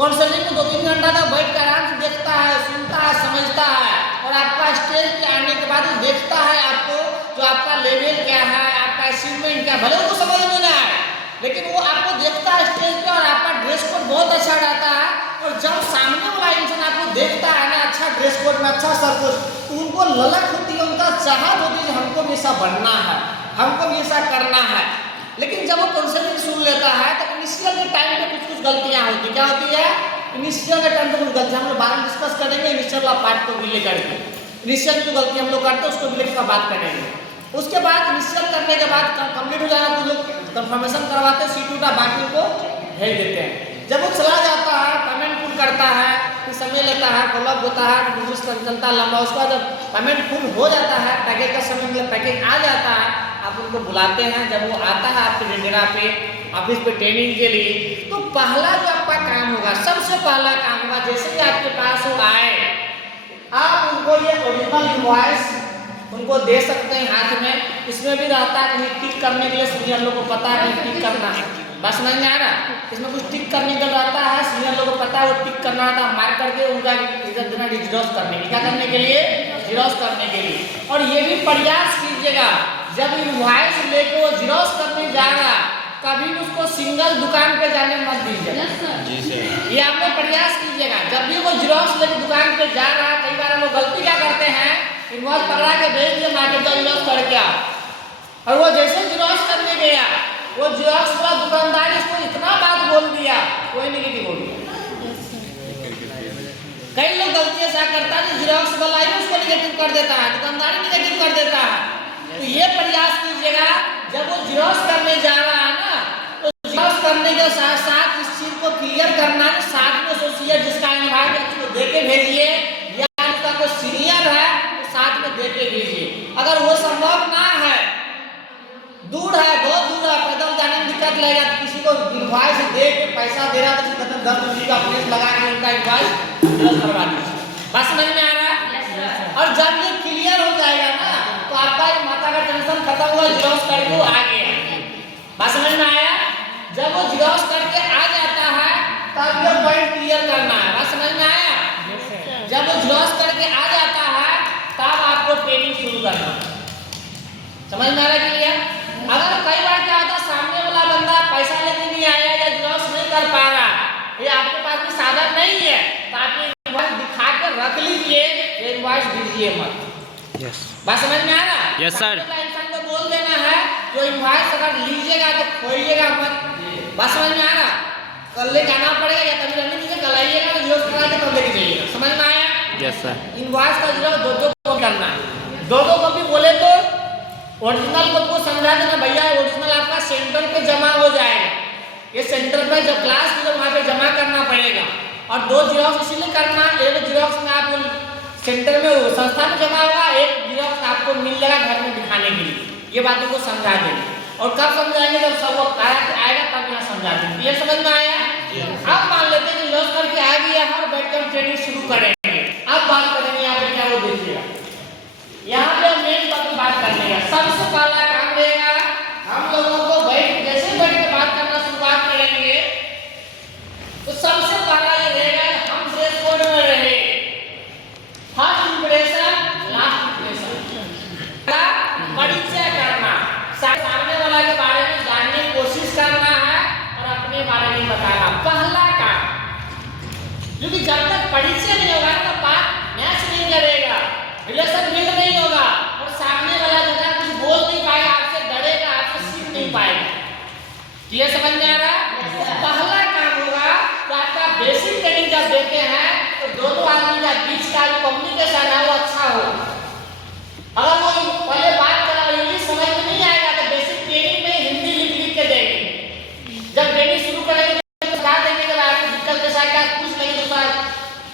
Counselling में 2-3 घंटा तक बैठ कर आराम से देखता है, सुनता है, समझता है और आपका स्टेज पे आने के बाद देखता है आपको जो आपका लेवल क्या है, आपका अचीवमेंट क्या, भले उसको समझ में ना आए लेकिन वो आपको देखता है स्टेज पे और आपका ड्रेस कोड बहुत अच्छा रहता है। और जब सामने वाला इंसान आपको देखता है ना अच्छा ड्रेस कोड में, अच्छा सब कुछ, तो उनको ललक होती है, उनका चाहत होती है कि हमको भी ऐसा बनना है, हमको भी ऐसा करना है। लेकिन जब वो काउंसलिंग सुन लेता है तो इनिशियल के टाइम पे कुछ कुछ गलतियां होती, क्या होती है? इनिशियल के टाइम पे कुछ गलतियां हम लोग बाद में डिस्कस करेंगे, इनिशियल वाला पार्ट को भी लेकर के। इनिशियल जो गलती हम लोग करते हैं उसको भी लेकर बात करेंगे। उसके बाद इनिशियल करने के बाद कंप्लीट हो जाएगा, कुछ लोग कंफर्मेशन करवाते हैं, सीट उठा बाकी को भेज देते हैं। जब वो चला जाता है, पेमेंट फुल करता है, फिर समय लेता है, फॉलोअप होता है, बिजनेस चलता लंबा, उसके बाद जब पेमेंट फुल हो जाता है, पैकेज का समय मतलब पैकेज आ जाता है, आप उनको बुलाते हैं। जब वो आता है आपके जगह पे ऑफिस पे ट्रेनिंग के लिए, तो पहला जो आपका काम होगा, सबसे पहला काम होगा, जैसे ही आपके पास वो आए आप उनको ये ओरिजिनल इनवॉइस उनको दे सकते हैं हाथ में। इसमें भी रहता है कहीं टिक करने के लिए, सीनियर लोगों को पता है कि टिक करना है, बस समझ में आ रहा। इसमें कुछ टिक करने का रहता है, सीनियर लोगों को पता है वो टिक करना था, मार्क करके उनका इज्जत देना, जीरोस करने के, क्या करने के लिए? जीरोस करने के लिए। और ये भी प्रयास कीजिएगा जब इनवॉइस लेके वो जीरोस करने जाएगा, कभी उसको सिंगल दुकान पे जाने मत दीजिएगा। जी सर। ये आप लोग प्रयास कीजिएगा। जब भी वो जीरोस लेके दुकान पे जा रहा है, कई बार वो गलती क्या करते हैं, इनवॉइस पकड़ा के भेज दिए मार्केट का जीरोस करके आओ, और वो जैसे जीरोस करने गया वो जीरोक्स वाला दुकानदार इसको इतना बात बोल दिया, कोई नहीं बोल दिया। कई लोग गलती ऐसा करता है, जीरोक्स वाला ही उसको निगेटिव कर देता है, दुकानदार ही निगेटिव कर देता है। तो ये प्रयास कीजिएगा जब वो जीरोक्स करने जा रहा है ना, तो जीरोक्स करने के साथ साथ इस चीज को क्लियर करना है, साथ में एसोसिएट जिसका इन्वाइट है उसको दे के भेजिए, या उसका कोई सीनियर है तो साथ में दे के भेजिए। अगर वो संभव ना है, दूर है, बहुत दूर है, पैदल जाने में दिक्कत लगेगा, तो किसी को इनवॉइस दे के पैसा दे रहा है तो 10 का प्लेस लगा के उनका इनवॉइस जीरोस करवा दीजिए। बस समझ में आ रहा है? और जब ये क्लियर हो जाएगा ना, तो आपका माता का टेंशन खत्म हुआ, जीरोस करके वो आ गया। बस समझ में आया? जब वो जीरोस करके आ जाता है तब ये पॉइंट क्लियर करना है। बस समझ में आया? जब वो जीरोस करके आ जाता है तब आपको ट्रेनिंग शुरू करना है। समझ में आ रहा है? क्लियर? अगर कई बार क्या होता है, सामने वाला बंदा पैसा लेके नहीं आया या जीरोस नहीं कर पा रहा, या आपके पास में साधन नहीं है, तो आप ये इनवॉइस दिखा कर रख लीजिए, ये इनवॉइस दीजिए मत। यस। बात समझ में आ रहा है? Yes sir. इंसान को बोल देना है जो इनवॉइस अगर लीजिएगा तो खोइएगा मत। बात समझ में आ रहा? कल लेके आना पड़ेगा, या कभी रखने दीजिए, कल आइएगा तो जीरोस करा के तब लेके जाइएगा। समझ में आया? Yes sir. इनवॉइस का जीरोस दो कॉपी करना है, दो कॉपी बोले तो ओरिजिनल को समझा देना, भैया ओरिजिनल आपका सेंटर पे जमा हो जाएगा, ये सेंटर पे जब क्लास में वहाँ पे जमा करना पड़ेगा। और 2 जीरोक्स इसीलिए करना, एक जीरोक्स में आप सेंटर में संस्था में जमा होगा, एक जीरोक्स आपको मिल जाएगा घर में दिखाने के लिए। ये बातों को समझा देंगे, और कब समझाएंगे? जब सब वो आएगा तब यहाँ समझा देंगे। ये समझ में आया? अब मान लेते हैं कि जीरोक्स करके आ गया है और बैठ कर ट्रेनिंग शुरू करेंगे। अब बात करेंगे यहाँ पे, क्या वो देखिएगा यहाँ पे मेन बात करने का सबसे पहला काम रहेगा, हम लोगों को जैसे बैठ के बात करना शुरुआत करेंगे तो सबसे पहला ये रहेगा हम ड्रेस कोड में रहे। फर्स्ट इंप्रेशन लास्ट इंप्रेशन, परिचय करना, सामने वाला के बारे में जानने की कोशिश करना है और अपने बारे में बताना, पहला काम। क्योंकि जब तक परिचय नहीं होगा तो बात मैच नहीं करेगा, रिलेशन बिल्ड नहीं होगा, और सामने वाला जो है कुछ बोल नहीं पाएगा, आपसे डरेगा, आपसे सीख नहीं पाएगा। क्लियर समझ में आ रहा है? पहला काम होगा तो आपका बेसिक ट्रेनिंग जब देते हैं तो दोनों आदमी का बीच का कम्युनिकेशन है वो अच्छा हो। अगर वो पहले बात करा इंग्लिश समझ में नहीं आएगा तो बेसिक ट्रेनिंग में हिंदी लिख के देंगे। जब ट्रेनिंग शुरू करेंगे तो बता देंगे, जब आपको दिक्कत के साथ क्या पूछ लेंगे तो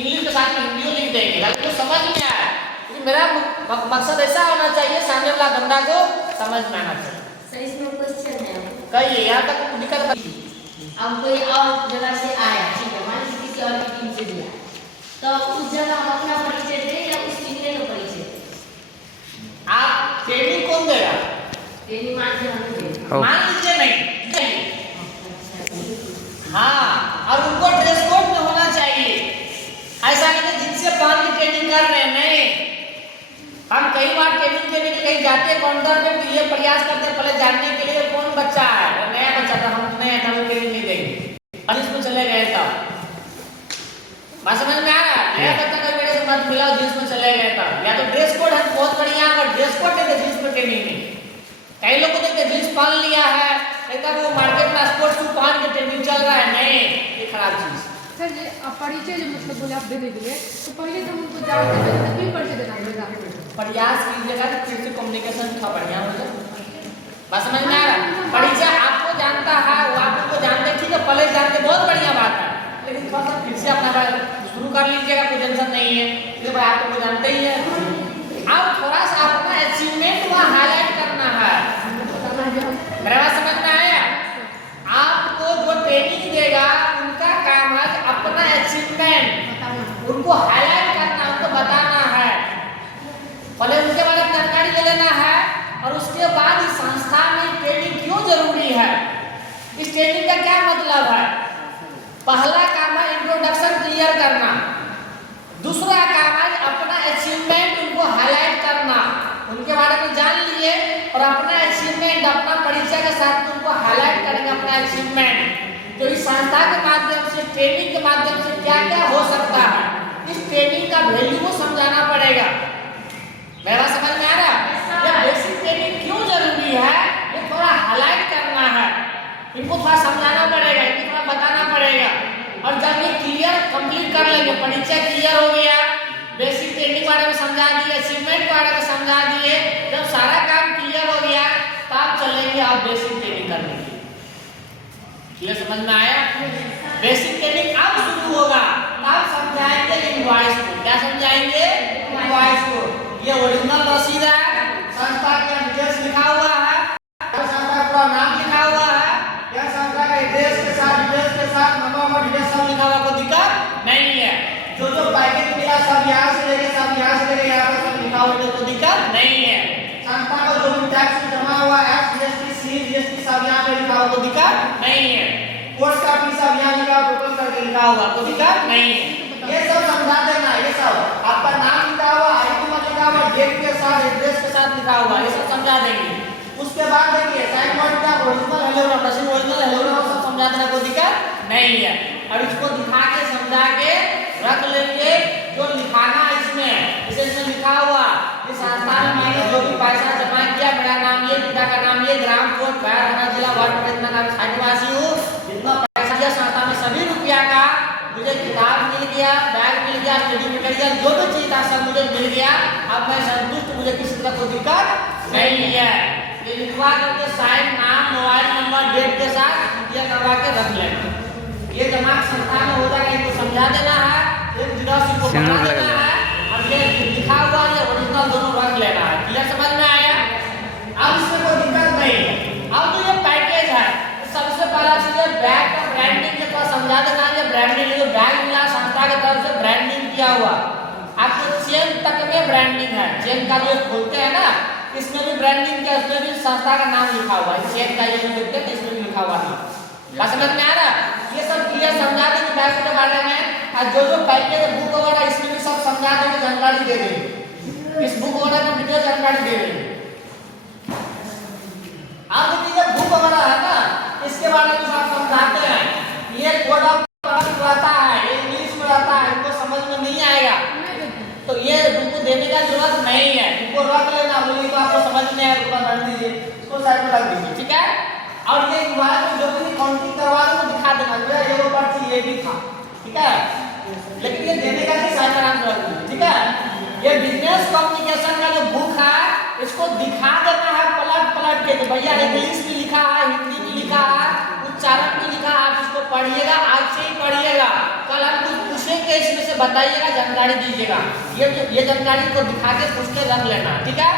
इंग्लिश के साथ में हिंदी लिख देंगे, आपको समझ में आया। मेरा मकसद ऐसा होना चाहिए सामने वाला बंदा को समझ में आना चाहिए। सर इसमें क्वेश्चन है, कहिए, यहाँ तक दिक्कत। अब कोई और जगह से आया, ठीक है, मान लीजिए किसी और की टीम से दिया, तो उस जगह हम अपना परिचय दें या उस टीम का परिचय? आप ट्रेनिंग कौन देगा? ट्रेनिंग मान लीजिए नहीं, हाँ, और उनको ड्रेस कोड में होना जानने के लिए कौन बच्चा है, और नया बच्चा था, हम नया था, वो ट्रेनिंग नहीं देंगे और इसमें चले गए तब। बात समझ में आ रहा है? नया बच्चा का मेरे से मत मिलाओ जींस में चले गए तब। या तो ड्रेस कोड है बहुत बढ़िया, अगर ड्रेस कोड है तो जींस में ट्रेनिंग नहीं। कई लोग को देखते जींस पहन लिया है, कहता वो मार्केट में स्पोर्ट्स शू पहन के ट्रेनिंग चल रहा है, नहीं, ये खराब चीज। सर ये परिचय जो मतलब बोले आप दे दीजिए, तो पहले तो उनको जानते थे, तब भी परिचय देना पड़ेगा। प्रयास कीजिएगा कि फिर से कम्युनिकेशन थोड़ा बढ़िया हो जाए। बात समझ में आ रहा है? परिचय आपको जानता है, वो आपको जानते, ठीक है, पहले जानते, बहुत बढ़िया बात है, लेकिन थोड़ा सा फिर से अपना बात शुरू कर लीजिएगा, कोई टेंशन नहीं है, क्योंकि भाई आप तो जानते ही हैं। अब थोड़ा सा अपना अचीवमेंट वहाँ हाईलाइट करना है। मेरा बात समझ में आया? आपको जो ट्रेनिंग देगा उनका काम है अपना अचीवमेंट उनको हाईलाइट करना, उनको बताना है, पहले उनके बारे में जानकारी ले लेना है, और उसके बाद इस संस्था में ट्रेनिंग क्यों जरूरी है, इस ट्रेनिंग का क्या मतलब है। पहला काम है इंट्रोडक्शन क्लियर करना, दूसरा काम है अपना अचीवमेंट उनको हाईलाइट करना, उनके बारे में जान लिए और अपना अचीवमेंट, अपना परिचय के साथ उनको हाईलाइट करेंगे अपना अचीवमेंट। तो इस संस्था के माध्यम से, ट्रेनिंग के माध्यम से क्या क्या हो सकता है, इस ट्रेनिंग का वैल्यू को समझाना पड़ेगा। मेरा समझ में आ रहा है? ये बेसिक ट्रेनिंग क्यों जरूरी है, ये थोड़ा हाईलाइट करना है, इनको थोड़ा समझाना पड़ेगा, इनको थोड़ा बताना पड़ेगा। और जब ये क्लियर कंप्लीट कर लेंगे, परिचय क्लियर हो गया, बेसिक ट्रेनिंग बारे में समझा दिए, अचीवमेंट के बारे में समझा दिए, जब सारा काम क्लियर हो गया तब चलेंगे आप बेसिक ट्रेनिंग करने के लिए। क्लियर समझ में आया? बेसिक ट्रेनिंग अब शुरू होगा, तब समझाएंगे इनवॉइस को। क्या समझाएंगे? इनवॉइस को। ये ओरिजिनल रसीद है, संस्था का डिटेल्स लिखा हुआ है, संस्था का नाम लिखा हुआ है, या संस्था का एड्रेस के साथ, डिटेल्स के साथ, नंबर डिटेल्स सब लिखा हुआ, कोई दिक्कत नहीं है। जो जो पैकेज मिला सब यहाँ से लेके, सब यहाँ से लेके यहाँ पर सब लिखा हुआ, कोई दिक्कत नहीं है। संस्था का जो भी टैक्स जमा हुआ है, जीएसटी, सीजीएसटी सब यहाँ पे लिखा हुआ, कोई दिक्कत नहीं है। कोर्स का फीस सब यहाँ लिखा हुआ, टोटल करके लिखा हुआ, कोई दिक्कत नहीं है। ये सब समझा देना, ये सब आपका नाम लिखा हुआ, आईडी नंबर लिखा हुआ, डेट के साथ, एड्रेस के साथ लिखा हुआ, ये सब समझा देंगे। उसके बाद देखिए साइन बोर्ड का ओरिजिनल हेलोग्राम, रसीद ओरिजिनल हेलोग्राम सब समझा देना, कोई दिक्कत नहीं है। और इसको दिखा के समझा के रख लेंगे, जो लिखाना है इसमें, इसे इसमें लिखा हुआ, इस संस्था में मैंने जो भी पैसा जमा किया, मेरा नाम ये, पिता का नाम ये, ग्राम कोड, थाना जिला, वार्ड नंबर इतना का, छात्रवासी हूँ, जितना पैसा दिया संस्था में सभी रुपया का, मुझे किताब मिल गया, बैग मिल गया, स्टडी मटेरियल जो भी चीज था सब मुझे मिल गया, अब मैं संतुष्ट, मुझे किसी तरह कोई दिक्कत नहीं है। ये लिखवा करके साइन, नाम, मोबाइल नंबर, डेट के साथ ये करवा के रख लेना। ये जमा संस्था में हो जाएगा, इनको समझा देना है, एक जिडॉस इनको बता देना है, और ये लिखा हुआ ये ओरिजिनल दोनों रख लेना है। क्लियर समझ में आया? अब इसमें कोई दिक्कत नहीं है। अब जो ये पैकेज है, सबसे पहला चीज है बैग का ब्रांडिंग, के तो समझा देना है। ब्रांडिंग जो बैग मिला संस्था की तरफ से ब्रांडिंग किया हुआ, आपको चेन तक में ब्रांडिंग है, चेन का जो खोलते हैं ना, इसमें भी ब्रांडिंग किया, उसमें भी संस्था का नाम लिखा हुआ है, चेन का ये देखते हैं इसमें भी लिखा हुआ है। बात समझ में आ रहा है? ये सब क्लियर समझा देंगे बैग के बारे में, और जो जो पैकेज बुक वगैरह इसमें भी सब समझा देंगे, जानकारी दे देंगे, इस बुक वगैरह की डिटेल जानकारी दे देंगे। आप देखिए बुक वगैरह है ना, इसके बारे में सब समझाते हैं, ये कोड ऑफ कंडक्ट रहता है, ये इंग्लिश में रहता है, इनको समझ में नहीं आएगा, तो ये बुक देने का जरूरत नहीं है, इनको रख लेना, बोलिए तो आपको समझ में आएगा, उसको रख दीजिए, इसको साइड में रख दीजिए, ठीक है। और ये इन्वायरमेंट जो भी काउंटिंग करवा दो दिखा देना, ये वो पर्ची ये भी था, ठीक है, लेकिन ये देने का नहीं, साइड में रख दीजिए, ठीक है। ये बिजनेस कम्युनिकेशन का जो बुक है, इसको दिखा देना है पलट पलट के, भैया इंग्लिश भी लिखा है, हिंदी भी लिखा है, उच्चारण भी लिखा है, आप इसको पढ़िएगा, आज से ही पढ़िएगा, कल हम कुछ पूछेंगे इसमें से बताइएगा, जानकारी दीजिएगा, ये जानकारी को दिखा के पूछ के रख लेना, ठीक है।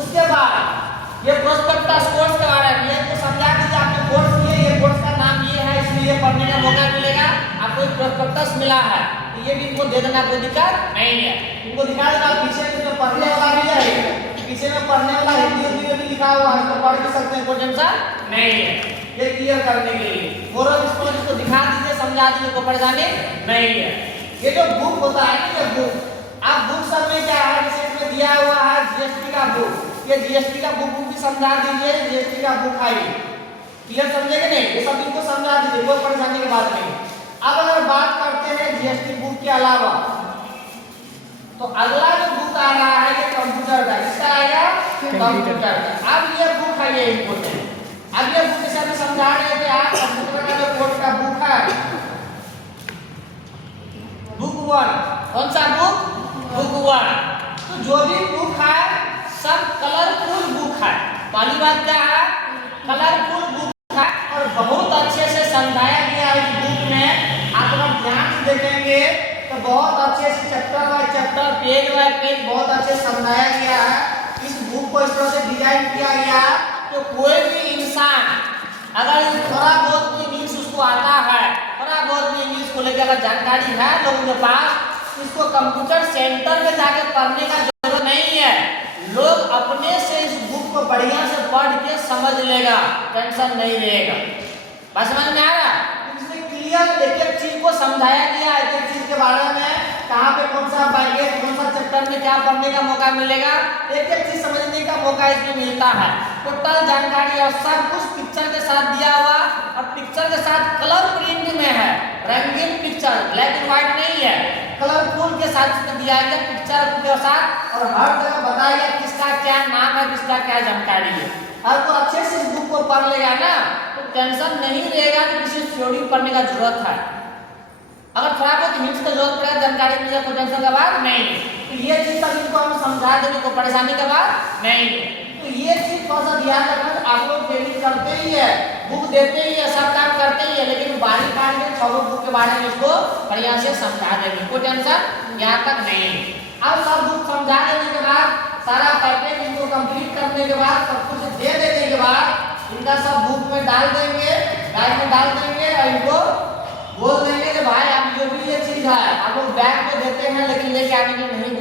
उसके बाद ये प्रोस्पेक्टस कोर्स के बारे में, ये तो समझा दीजिए, आपने कोर्स किए, ये कोर्स का नाम ये है, इसमें ये पढ़ने का मौका मिलेगा, आपको एक प्रोस्पेक्टस मिला है, तो ये भी इनको दे देना, कोई दिक्कत नहीं है। इनको दिखा देना, पीछे में पढ़ने वाला भी है, पीछे में पढ़ने वाला हिंदी में भी लिखा हुआ है, इसको पढ़ भी सकते हैं, कोई टेंशन नहीं है। ये क्लियर करने के लिए मोरल स्टोरी इसको दिखा दीजिए, समझा दीजिए, को परेशानी नहीं है। ये जो बुक होता है ना, ये बुक, आप बुक सब में क्या है, इसमें दिया हुआ है जीएसटी का बुक, ये जीएसटी का बुक भी समझा दीजिए, जीएसटी का बुक आई क्लियर समझे कि नहीं, ये सब इनको समझा दीजिए, कोई परेशानी की बात नहीं। अब अगर बात करते हैं जीएसटी बुक के अलावा, तो अगला जो बुक आ रहा है ये कंप्यूटर का, किसका आएगा, कंप्यूटर का। अब ये बुक है, ये इम्पोर्टेंट, अब ये बुक के साथ समझा रहे थे आप, कंप्यूटर का जो कोड का बुक है, बुक 1, कौन सा बुक, बुक 1। तो जो भी बुक है सब कलरफुल बुक है, पहली बात क्या है, कलरफुल बुक है और बहुत अच्छे से समझाया गया है इस बुक में। आप अगर ध्यान से देखेंगे तो बहुत अच्छे से chapter by chapter, page bye page बहुत अच्छे से समझाया गया है। इस बुक को इस तरह से डिजाइन किया गया तो कोई भी इंसान अगर थोड़ा बहुत भी इंग्लिश उसको आता है, थोड़ा बहुत भी इंग्लिश को लेकर अगर जानकारी है लोगों के पास, इसको कंप्यूटर सेंटर में जाकर पढ़ने का जरूरत नहीं है, लोग अपने से इस बुक को बढ़िया से पढ़ के समझ लेगा, टेंशन नहीं रहेगा। बस समझ में आ रहा, इसमें क्लियर एक एक चीज को समझाया गया, एक एक चीज के बारे में, कहाँ पे कौन सा बाइट, कौन सा चैप्टर में क्या पढ़ने का मौका मिलेगा, एक एक चीज समझने का मौका इसमें मिलता है। टोटल जानकारी और सब कुछ पिक्चर के साथ दिया हुआ, और पिक्चर के साथ कलर प्रिंट में है, रंगीन पिक्चर, ब्लैक एंड व्हाइट नहीं है, कलरफुल के साथ इसमें दिया गया पिक्चर के साथ, और हर जगह बताया गया किसका क्या नाम है, किसका क्या जानकारी है। और तो अच्छे से इस बुक को पढ़ लेगा ना तो टेंशन नहीं रहेगा कि किसी थ्योरी पढ़ने का जरूरत है। अगर थोड़ा बहुत हिंट्स का जरूरत पड़ेगा, जानकारी मिलेगा, कोई टेंशन का बात नहीं। तो ये चीज तक इनको हम समझा देंगे, कोई परेशानी का बात नहीं। तो ये चीज थोड़ा सा ध्यान रखना, आप लोग ट्रेनिंग करते ही है, बुक देते ही है, सब काम करते ही है, लेकिन बारी बारी में 6 बुक के बारे में इसको बढ़िया से समझा देंगे, कोई टेंशन यहाँ तक नहीं। अब सब बुक समझा देने के बाद, सारा पैकेज इनको कंप्लीट करने के बाद, सब कुछ दे देने के बाद, इनका सब बुक में डाल देंगे, बैग में डाल देंगे और इनको बोल देंगे कि भाई आप जो भी ये चीज है आप लोग बैग में देते हैं लेकिन लेके आने के लिए नहीं